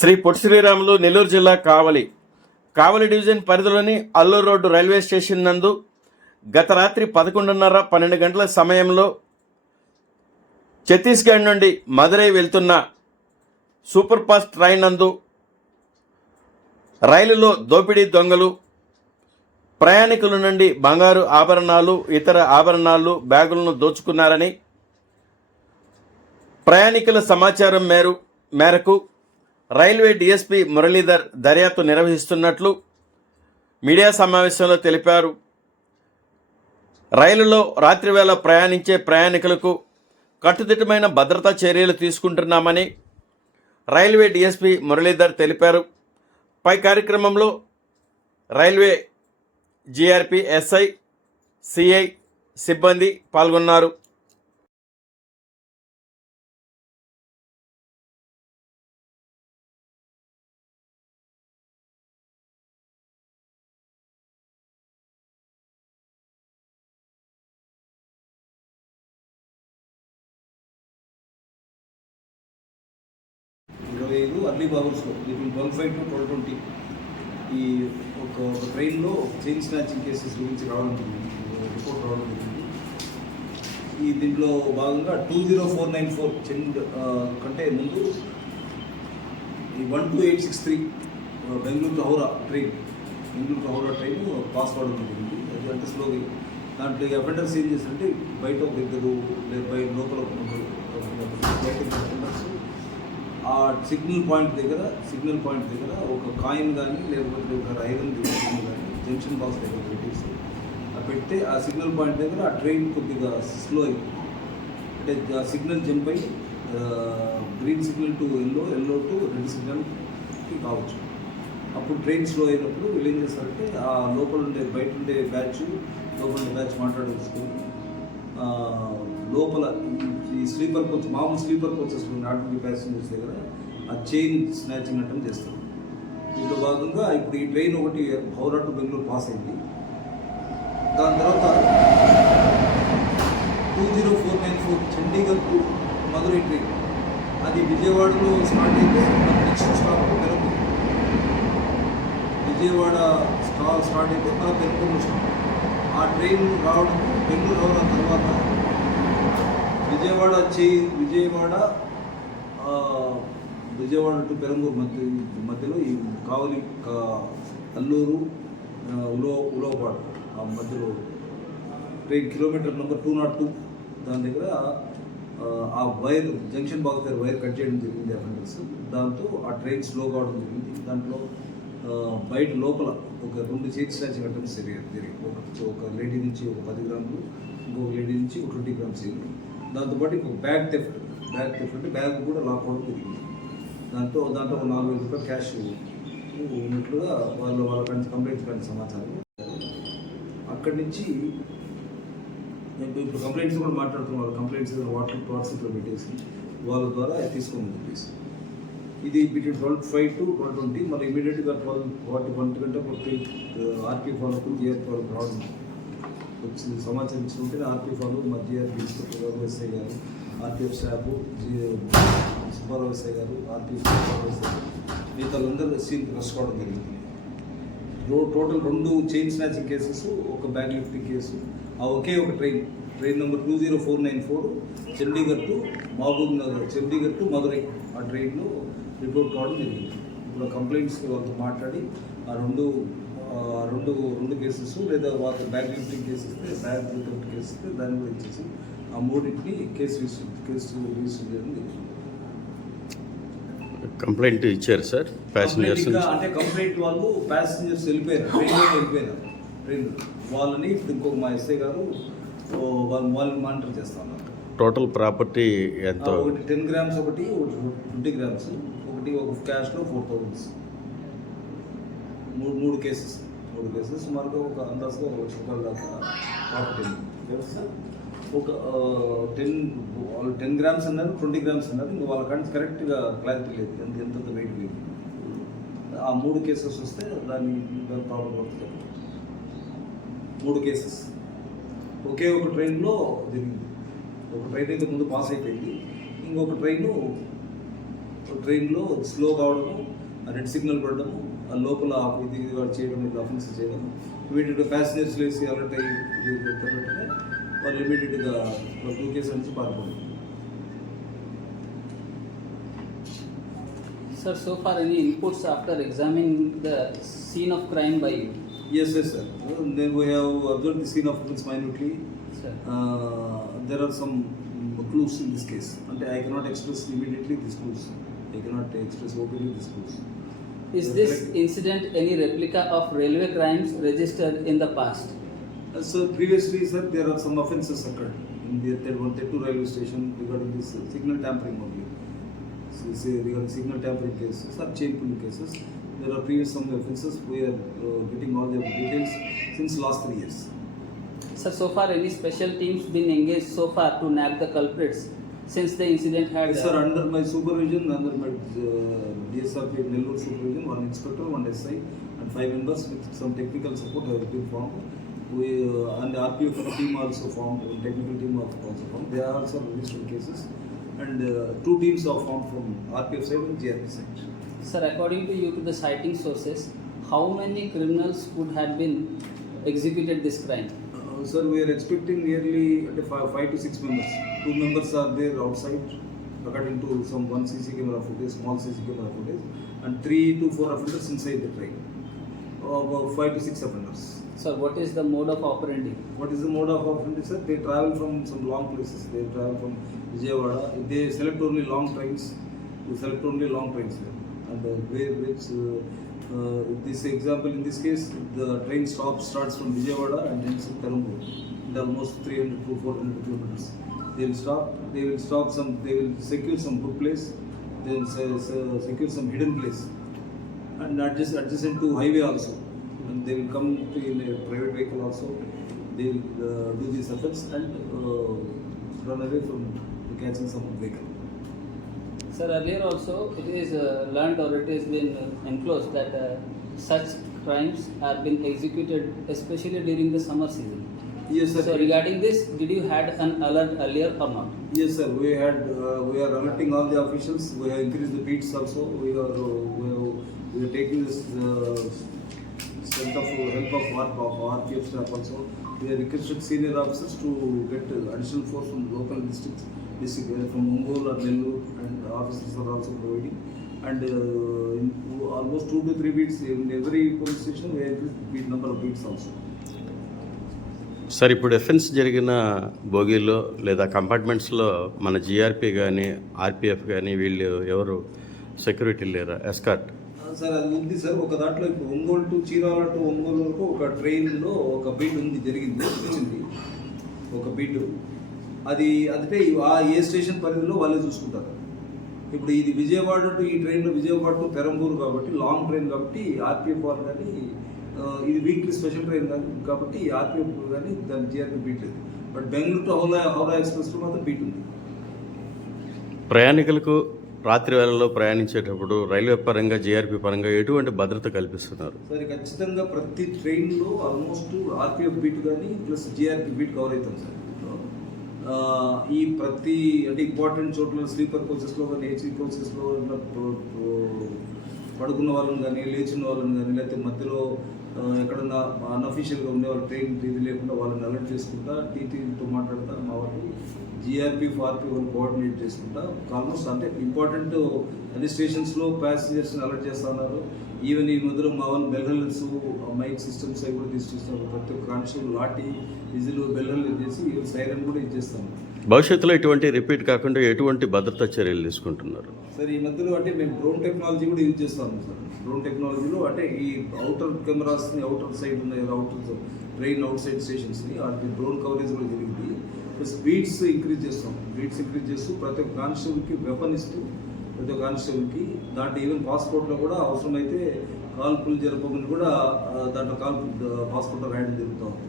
శ్రీ పొట్టి శ్రీరాములు నెల్లూరు జిల్లా కావలి. కావలి డివిజన్ పరిధిలోని Alluri road railway station నందు గత రాత్రి పదకొండున్నర పన్నెండు గంటల సమయంలో ఛత్తీస్గఢ్ నుండి మదురై వెళ్తున్న సూపర్ ఫాస్ట్ ట్రైన్ నందు రైలులో దోపిడీ దొంగలు ప్రయాణికుల నుండి బంగారు ఆభరణాలు ఇతర ఆభరణాలు బ్యాగులను దోచుకున్నారని ప్రయాణికుల సమాచారం మేరు మేరకు రైల్వే డీఎస్పీ మురళీధర్ దర్యాప్తు నిర్వహిస్తున్నట్లు మీడియా సమావేశంలో తెలిపారు. రైలులో రాత్రివేళ ప్రయాణించే ప్రయాణికులకు కట్టుదిట్టమైన భద్రతా చర్యలు తీసుకుంటున్నామని రైల్వే డీఎస్పీ మురళీధర్ తెలిపారు. పై కార్యక్రమంలో రైల్వే జీఆర్పీ ఎస్ఐ సిఐ సిబ్బంది పాల్గొన్నారు. అర్లీ అవర్స్లో between twelve five to twelve twenty. ఈ ఒక ఒక ట్రైన్లో చైన్ స్నాచింగ్ కేసెస్ గురించి రావడం జరిగింది రిపోర్ట్ రావడం జరిగింది ఈ దీంట్లో భాగంగా two zero four nine four చెండ్ కంటే ముందు ఈ one two eight six three Bengaluru to Howrah train. Bengaluru to Howrah train pass అవడం జరిగింది. అది అంటే స్లోగా దాంట్లో ఈ అఫెండర్స్ ఏం చేస్తారంటే బయట ఒక ఇద్దరు లేదా బయట లోపల ఒక బయట ఇద్దరు ఆ సిగ్నల్ పాయింట్ దగ్గర సిగ్నల్ పాయింట్ దగ్గర ఒక కాయిన్ కానీ లేకపోతే ఒక ఐరన్ కానీ జంక్షన్ బాక్స్ దగ్గర పెట్టేసి ఆ పెడితే ఆ సిగ్నల్ పాయింట్ దగ్గర ఆ ట్రైన్ కొద్దిగా స్లో అయిపోయింది అంటే ఆ సిగ్నల్ జంప్ అయ్యి green signal to yellow yellow to red సిగ్నల్కి కావచ్చు. అప్పుడు ట్రైన్ స్లో అయినప్పుడు వీళ్ళు ఏం చేస్తారంటే ఆ లోపల ఉండే బయట ఉండే బ్యాచ్ లోపల ఉండే బ్యాచ్ మాట్లాడేసుకొని లోపల ఈ- స్లీపర్ కోచ్ మామూలు స్లీపర్ కోచెస్ ఆర్డినరీ ప్యాసింజర్స్ దగ్గర ఆ చైన్ స్నాచింగ్ అటెంప్ట్ చేస్తారు. దీంట్లో భాగంగా ఇప్పుడు ఈ ట్రైన్ ఒకటి హౌరా టు బెంగళూరు పాస్ అయింది. దాని తర్వాత two zero four nine four Chandigarh to Madurai train అది విజయవాడలో స్టార్ట్ అయితే నెక్స్ట్ స్టాప్ పెరుగు విజయవాడ స్టా స్టార్ట్ అయితే మన పెరుగులో స్టాప్ ఆ ట్రైన్ రావడం బెంగళూరు రావడం తర్వాత విజయవాడ చే విజయవాడ విజయవాడ టు పెరంగూరు మధ్య మధ్యలో ఈ కావలి అల్లూరు ఉలో ఉలోపాడ ఆ మధ్యలో train kilometer number two naught two దాని దగ్గర ఆ, వైర్ జంక్షన్ బాక్స్ దగ్గర వైర్ కట్ చేయడం జరిగింది అఫెండర్స్ దాంతో ఆ ట్రైన్ స్లో కావడం జరిగింది. దాంట్లో బయట లోపల ఒక రెండు చేతి స్టాచ్ కట్టడం జరిగింది. జరిగింది ఒక ఒక లేడీ నుంచి ఒక పది గ్రాములు ఇంకొక లేడీ నుంచి ఒక ట్వంటీ గ్రామ్స్ జరిగింది దాంతోపాటు ఇంకొక బ్యాగ్ థెఫ్ట్ బ్యాగ్ థెఫ్ట్ అంటే బ్యాగ్ కూడా లాక్ అవడం జరిగింది దాంతో దాంట్లో ఒక నాలుగు వేల రూపాయలు క్యాష్ ఉన్నట్లుగా వాళ్ళు వాళ్ళ కంటే కంప్లైంట్ కానీ సమాచారం. అక్కడి నుంచి నేను ఇప్పుడు కంప్లైంట్స్ కూడా మాట్లాడుతున్నాం. వాళ్ళ కంప్లైంట్స్ వాట్సాప్ వాట్సాప్లో పెట్టేసి వాళ్ళ ద్వారా తీసుకోమని చెప్పేసి. ఇది between twelve five to twelve twenty మళ్ళీ ఇమీడియట్గా ట్వెల్వ్ ఫార్టీ వన్ గంట కొట్టి ఆర్కే ఫాలోకు ఇయర్ ఫాల్ రావడం. వచ్చింది. సమాచారం ఇచ్చుకుంటే ఆర్పీ ఫాలో మధ్య జిఆర్ ఇన్స్పెక్టర్ ఎస్ఐ గారు ఆర్టీఎఫ్ స్టాఫ్ జి సుబ్బారావు గారు ఆర్టీఎఫ్ ఎస్ఐ సీన్ రెస్ట్ జరిగింది. రో టోటల్ రెండు చైన్ స్నాచింగ్ కేసెస్ ఒక బ్యాగ్ లిఫ్టింగ్ కేసు ఆ ఒకే ఒక train train number two zero four nine four Chandigarh to Mahabubnagar Chandigarh to Madurai ఆ ట్రైన్లో రిపోర్ట్ కావడం జరిగింది. ఇప్పుడు కంప్లైంట్స్ వాళ్ళతో మాట్లాడి ఆ రెండు రెండు రెండు కేసెస్ లేదా వాళ్ళ బ్యాగ్ లిఫ్టింగ్ కేసు ఇస్తే బ్యాగ్ లిఫ్టింగ్ కేసు ఇస్తే దాన్ని కూడా ఇచ్చేసి ఆ మూడింటిని కేసు రిజిస్టర్ కేసు రిజిస్టర్ చేయడం కంప్లైంట్ ఇచ్చారు సార్ ప్యాసింజర్స్ అంటే కంప్లైంట్ వాళ్ళు ప్యాసింజర్స్ వెళ్ళిపోయారు ట్రైన్లో వెళ్ళిపోయారు. ట్రైన్ వాళ్ళని ఇప్పుడు ఇంకొక మా ఎస్ఐ గారు వాళ్ళు వాళ్ళని మానిటర్ చేస్తా ఉన్నారు. టోటల్ ప్రాపర్టీ ఎంతో? ఒకటి టెన్ గ్రామ్స్ ఒకటి ఒకటి ట్వంటీ గ్రామ్స్ ఒకటి ఒక క్యాష్లో ఫోర్ థౌజండ్స్ మూడు మూడు కేసెస్ మూడు కేసెస్ సుమారుగా ఒక అందాజుగా ఒక లక్ష రూపాయల దాకా ప్రాపర్టీ ఒక టెన్ వాళ్ళు టెన్ గ్రామ్స్ అన్నారు ట్వంటీ గ్రామ్స్ అన్నారు. ఇంకా వాళ్ళకంటే కరెక్ట్గా క్లారిటీ లేదు. ఎంత ఎంత వెయిట్ లేదు. ఆ మూడు కేసెస్ వస్తే దాన్ని ప్రాబ్లం అవుతుంది మూడు కేసెస్ ఒకే ఒక ట్రైన్లో జరిగింది. ఒక ట్రైన్ అయితే ముందు పాస్ అయిపోయింది. ఇంకొక ట్రైన్ ట్రైన్లో స్లో కావడము రెడ్ సిగ్నల్ పడడము ఆ లోపల ఇది వాడు చేయడం ఇది అఫెన్స్ చేయడం ఇమీడియట్గా ప్యాసింజర్స్ లేసి అలర్ట్ అయ్యి వెంటనే వాళ్ళు ఇమీడియట్గా టూ కేసు నుంచి పారిపోయింది Sir, so far any inputs after examining the scene of crime by you? Yes, yes, sir. Then we have observed the scene of offense minutely. Sir. Uh, there are some mm, clues in this case. And I cannot express immediately these clues. I cannot express openly these clues. Is Uh, this incident any replica of railway crimes registered in the past? Uh, so previously, sir, there are some offences occurred in the Ted- Tetu railway station regarding this uh, signal tampering only. So, say regarding signal tampering cases or chain pulling cases. There are previous some offences. We are uh, getting all the details since last three years. Sir, so far any special teams been engaged so far to nab the culprits since the incident had? Yes, sir, uh, under my supervision, under my uh, DSRP Nellore supervision, one inspector, one SI, and five members with some technical support have been formed. We, uh, and the RPF team also formed, technical team also formed. They are also registered cases. And uh, two teams are formed from RPF side and GRP side. Sir, according to you to the citing sources, how many criminals would have been executed this crime? Uh, sir, we are expecting nearly five, five to six members. Two members are there outside, according to some one CC camera footage, small CC camera footage, and three to four offenders inside the train. Uh, about five to six offenders. Sir, what is the mode of operandi? What is the mode of offenders? Sir, they travel from some long places. They travel from Vijayawada. They select only long trains, they select only long trains. And uh, where which uh, uh, this example in this case, the train stop starts from Vijayawada and ends at Perambur. And almost 300 to 400 kilometers. They will stop. They will stop some. They will secure some good place. They will se- se- secure some hidden place and adjacent, adjacent to highway also. And they will come to in a private vehicle also. They will uh, do these efforts and uh, run away from catching some vehicle. Sir, earlier also it is uh, learned or it has been enclosed that uh, such crimes are been executed especially during the summer season. Yes, sir. So regarding this, did you had an alert earlier or not? Yes, sir. We had uh, we are alerting all the officials. We have increased the beats also. We are uh, we, are, we are taking this uh, strength of help of our of our RPF staff also. We are requested senior officers to get uh, additional force from local districts, district uh, from Ongole or Nellore, and officers are also providing. And uh, in almost two to three beats in every police station, we have increased beat number of beats also. Sir ఇప్పుడు offence జరిగిన బోగీలో లేదా కంపార్ట్మెంట్స్లో మన GRP కానీ RPF కానీ వీళ్ళు ఎవరు? Security లేరా? ఎస్కార్ట్. సార్ అది ఉంది సార్. ఒక దాంట్లో ఇప్పుడు ఒంగోలు టు చీరాల టు ఒంగోలు వరకు ఒక ట్రైన్లో ఒక బీట్ ఉంది జరిగింది వచ్చింది. ఒక బీట్ అది అంటే ఆ ఏ స్టేషన్ పరిధిలో వాళ్ళే చూసుకుంటారు. ఇప్పుడు ఇది విజయవాడ టు ఈ ట్రైన్లో విజయవాడ టు పెరంబూరు కాబట్టి లాంగ్ ట్రైన్ కాబట్టి ఆర్పిఎఫ్ వాళ్ళు కానీ ఇది వీక్లీ స్పెషల్ ట్రైన్ కాబట్టి ఆర్పిఎఫ్ కానీ దాని జిఆర్పి బీట్ లేదు. బట్ బెంగళూరు టు హౌరా హౌరా ఎక్స్ప్రెస్లో మాత్రం బీట్ ఉంది. ప్రయాణికులకు రాత్రి వేళల్లో ప్రయాణించేటప్పుడు రైల్వే పరంగా జిఆర్పి పరంగా ఎటువంటి భద్రత కల్పిస్తున్నారు? సరే ఖచ్చితంగా ప్రతి ట్రైన్లో ఆల్మోస్ట్ ఆర్పిఎఫ్ బీట్ కానీ ప్లస్ జిఆర్పి బీట్ కవర్ అవుతాం సార్. ఈ ప్రతి అంటే ఇంపార్టెంట్ చోట్ల స్లీపర్ కోచెస్లో కానీ ఏసీ కోచెస్లో పడుకున్న వాళ్ళని కానీ లేచిన వాళ్ళని కానీ లేకపోతే మధ్యలో ఎక్కడన్నా అన్అఫీషియల్గా ఉండే వాళ్ళు ట్రైన్ ఇది లేకుండా వాళ్ళని అలర్ట్ చేసుకుంటా టీటీతో మాట్లాడతా మా వాళ్ళు జిఆర్పి ఫార్పి వాళ్ళు కోఆర్డినేట్ చేసుకుంటా. ఆల్మోస్ట్ అంటే ఇంపార్టెంట్ అన్ని స్టేషన్స్లో ప్యాసింజర్స్ని అలర్ట్ చేస్తా ఉన్నారు. ఈవెన్ ఈ మధ్యలో మా వాళ్ళు బెల్హల్స్ మైక్ సిస్టమ్స్ అవి కూడా తీసుకొస్తున్నారు ప్రతి ఒక్క కానిస్టేబుల్ లాటి విజిల్ బెల్హల్ చేసి సైరన్ కూడా ఇచ్చేస్తాము భవిష్యత్తులో ఇటువంటి రిపీట్ కాకుండా ఎటువంటి భద్రతా చర్యలు తీసుకుంటున్నారు? సార్ ఈ మధ్యలో అంటే మేము డ్రోన్ టెక్నాలజీ కూడా యూజ్ చేస్తాము సార్. డ్రోన్ టెక్నాలజీలో అంటే ఈ అవుటర్ కెమెరాస్ని అవుటర్ సైడ్ ఉన్నాయి అవుటర్ ట్రైన్ అవుట్ సైడ్ స్టేషన్స్ని వాటి డ్రోన్ కవరేజ్ కూడా జరిగింది. ప్లస్ ఇంక్రీజ్ చేస్తాం. స్పీడ్స్ ఇంక్రీజ్ చేస్తూ ప్రతి ఒక్క కానిస్టేబుల్కి వెపన్ ఇస్తూ ప్రతి ఒక్క కానిస్టేబుల్కి దాంట్లో ఈవెన్ పాస్పోర్ట్లో కూడా అవసరమైతే కాల్పులు జరపకుండా కూడా దాంట్లో కాల్పు పాస్పోర్ట్లో రాయడం జరుగుతూ ఉంది.